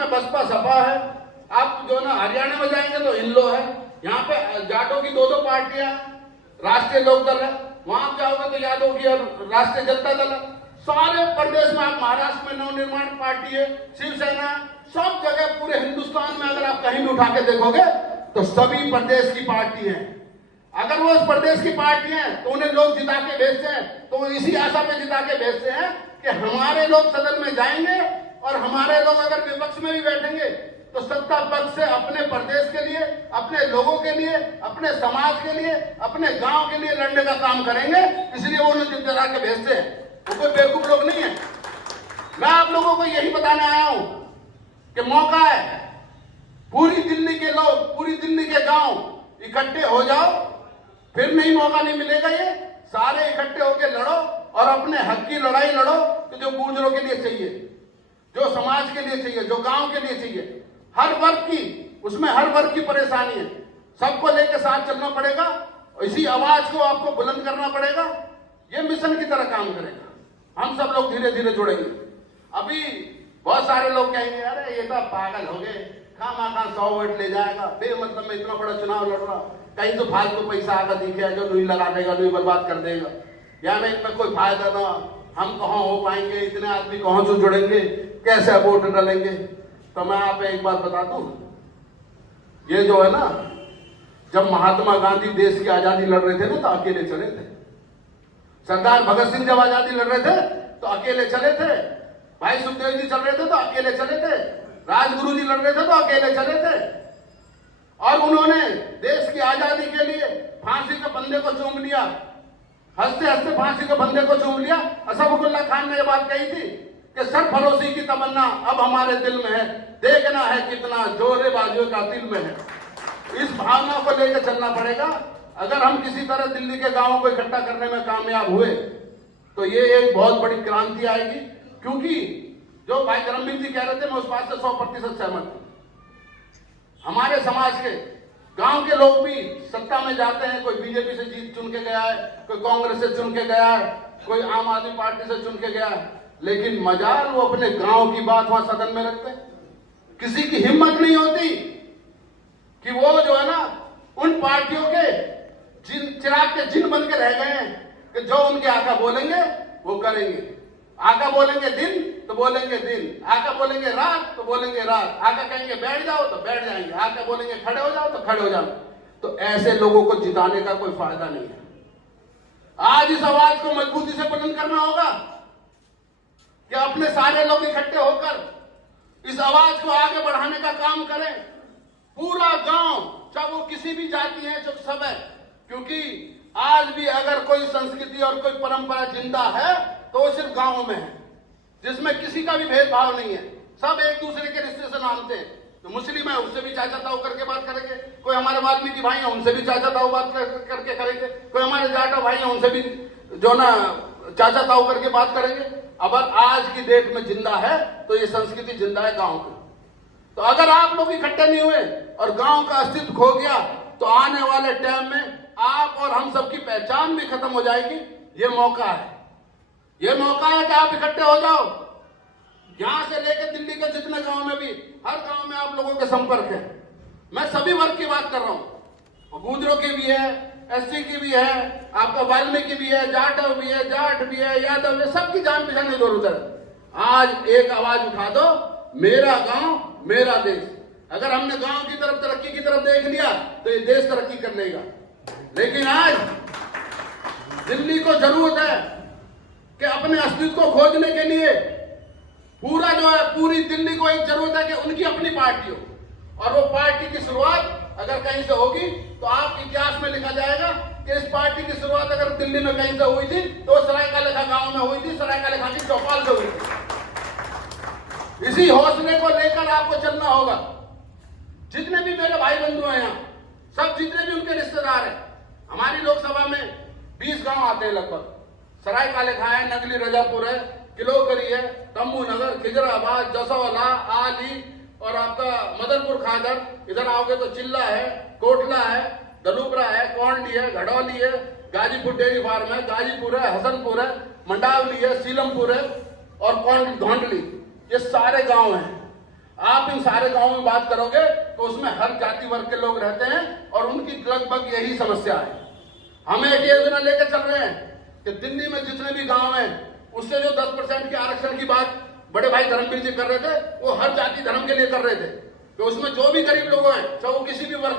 में बसपा सपा है, आप जो ना हरियाणा में जाएंगे तो इनलो है, यहाँ पे जाटों की 2 पार्टियां, राष्ट्रीय लोक दल है, वहां जाओगे तो यादव की और राष्ट्रीय जनता दल है। सारे प्रदेश में, आप महाराष्ट्र में नवनिर्माण पार्टी है, शिवसेना, सब जगह पूरे हिंदुस्तान में अगर आप कहीं भी उठा के देखोगे तो सभी प्रदेश की पार्टी है। अगर वो उस प्रदेश की पार्टी है तो उन्हें लोग जिता के भेजते हैं, तो वो इसी आशा पे जिता के भेजते हैं कि हमारे लोग सदन में जाएंगे और हमारे लोग अगर विपक्ष में भी बैठेंगे तो सत्ता पक्ष से अपने प्रदेश के लिए, अपने लोगों के लिए, अपने समाज के लिए, अपने गांव के लिए लड़ने का काम करेंगे। इसलिए वो उन्हें जिता के भेजते हैं, वो कोई बेवकूफ लोग नहीं है। मैं आप लोगों को यही बताने आया हूं कि मौका है, पूरी दिल्ली के लोग, पूरी दिल्ली के गांव इकट्ठे हो जाओ, फिर नहीं मौका नहीं मिलेगा। ये सारे इकट्ठे होकर लड़ो और अपने हक की लड़ाई लड़ो कि जो गुर्जरों के लिए चाहिए, जो समाज के लिए चाहिए, जो गांव के लिए चाहिए, हर वर्ग की, उसमें हर वर्ग की परेशानी है, सबको लेकर साथ चलना पड़ेगा। इसी आवाज को आपको बुलंद करना पड़ेगा। ये मिशन की तरह काम करेगा। हम सब लोग धीरे धीरे जुड़ेंगे। अभी बहुत सारे लोग कहेंगे अरे ये तो पागल हो गए, खामा 100 वोट ले जाएगा, बेमतलब में इतना बड़ा चुनाव लड़ रहा, कहीं तो फालतू पैसा आकर दिखे जो नहीं लगा देगा, नहीं बर्बाद कर देगा, यानी इतना कोई फायदा ना, हम कहाँ हो पाएंगे, इतने आदमी कहाँ से जुड़ेंगे, कैसे वोट डालेंगे। तो मैं आप एक बात बता दूं, ये जो है ना, जब महात्मा गांधी देश की आजादी लड़ रहे थे ना तो अकेले चले थे। सरदार भगत सिंह जब आजादी लड़ रहे थे तो अकेले चले थे। भाई सुखदेव जी चल रहे थे तो अकेले चले थे। राजगुरु जी लड़ रहे थे तो अकेले चले थे। और उन्होंने देश की आजादी के लिए फांसी के बंदे को चूम लिया, हंसते हंसते फांसी के बंदे को चूम लिया। असफुल्लाह खान ने यह बात कही थी कि सरफरोशी की तमन्ना अब हमारे दिल में है, देखना है कितना जोरे बाजुओं का दिल में है। इस भावना को लेकर चलना पड़ेगा। अगर हम किसी तरह दिल्ली के गांवों को इकट्ठा करने में कामयाब हुए तो ये एक बहुत बड़ी क्रांति आएगी। क्योंकि जो भाई धर्मवीर जी कह रहे थे, मैं उस बात से 100% सहमत हूं। हमारे समाज के गांव के लोग भी सत्ता में जाते हैं, कोई बीजेपी से जीत चुन के गया है, कोई कांग्रेस से चुन के गया है, कोई आम आदमी पार्टी से चुन के गया है, लेकिन मजाल वो अपने गांव की बात वहां सदन में रखते हैं। किसी की हिम्मत नहीं होती कि वो जो है ना, उन पार्टियों के चिराग के जिन बन के रह गए हैं कि जो उनके आका बोलेंगे वो करेंगे। आका बोलेंगे दिन तो बोलेंगे दिन, आका बोलेंगे रात तो बोलेंगे रात, आका कहेंगे बैठ जाओ तो बैठ जाएंगे, आका बोलेंगे खड़े हो जाओ तो खड़े हो जाओ। तो ऐसे लोगों को जिताने का कोई फायदा नहीं है। आज इस आवाज को मजबूती से बुलंद करना होगा कि अपने सारे लोग इकट्ठे होकर इस आवाज को आगे बढ़ाने का काम करें। पूरा गांव, चाहे वो किसी भी जाति है, सब है, क्योंकि आज भी अगर कोई संस्कृति और कोई परंपरा जिंदा है तो वो सिर्फ गांवों में है, जिसमें किसी का भी भेदभाव नहीं है। सब एक दूसरे के रिश्ते से मानते हैं। तो मुस्लिम है, उससे भी चाचा ताऊ करके बात करेंगे, कोई हमारे वाल्मीकि भाई है, उनसे भी चाचा ताऊ बात करके करेंगे, कोई हमारे जाटा भाई है, उनसे भी जो ना चाचा ताऊ करके बात करेंगे। अगर आज की डेट में जिंदा है तो ये संस्कृति जिंदा है गांव की। तो अगर आप लोग इकट्ठे नहीं हुए और गांव का अस्तित्व खो गया तो आने वाले टाइम में आप और हम सबकी पहचान भी खत्म हो जाएगी। ये मौका है, ये मौका है कि आप इकट्ठे हो जाओ। यहां से लेकर दिल्ली के जितने गांव में भी, हर गांव में आप लोगों के संपर्क है। मैं सभी वर्ग की बात कर रहा हूं, गुर्जरों की भी है, एसटी की भी है, आपका वाल्मीकि भी है, जाटव भी है, जाट भी है, यादव भी है, सबकी जान पहचान इधर उधर। आज एक आवाज उठा दो, मेरा गांव मेरा देश। अगर हमने गांव की तरफ, तरक्की की तरफ देख लिया तो ये देश तरक्की कर लेगा। लेकिन आज दिल्ली को जरूरत है कि अपने अस्तित्व को खोजने के लिए पूरा जो है, पूरी दिल्ली को एक जरूरत है कि उनकी अपनी पार्टी हो। और वो पार्टी की शुरुआत अगर कहीं से होगी तो आप इतिहास में लिखा जाएगा कि इस पार्टी की शुरुआत अगर दिल्ली में कहीं से हुई थी तो सरायकालेखा गांव में हुई थी, सरायकालेखा की चौपाल से हुई थी। इसी हौसले को लेकर आपको चलना होगा। जितने भी मेरे भाई बंधु हैं यहाँ, सब जितने भी उनके रिश्तेदार हैं, हमारी लोकसभा में 20 गांव आते हैं लगभग। सरायकालेखा है, नगली रजापुर है, किलोकरी है, तम्बू नगर, खिजराबाद, जसोला, आली और आपका मदनपुर खादर। इधर आओगे तो चिल्ला है, कोटला है, दलुपरा है, कोंडी है, घड़ौली है, गाजीपुर डेयरी फार्म है, गाजीपुर है, हसनपुर है, मंडावली है, सीलमपुर है और धौंडली। ये सारे गांव हैं। आप इन सारे गांवों में बात करोगे तो उसमें हर जाति वर्ग के लोग रहते हैं और उनकी लगभग यही समस्या है। हम एक योजना लेकर चल रहे हैं कि दिल्ली में जितने भी गांव हैं उससे जो 10% के आरक्षण की बात बड़े भाई धर्मवीर जी कर रहे थे, वो हर जाति धर्म के लिए कर रहे थे कि उसमें जो भी गरीब लोग हैं, चाहे वो किसी भी वर्ग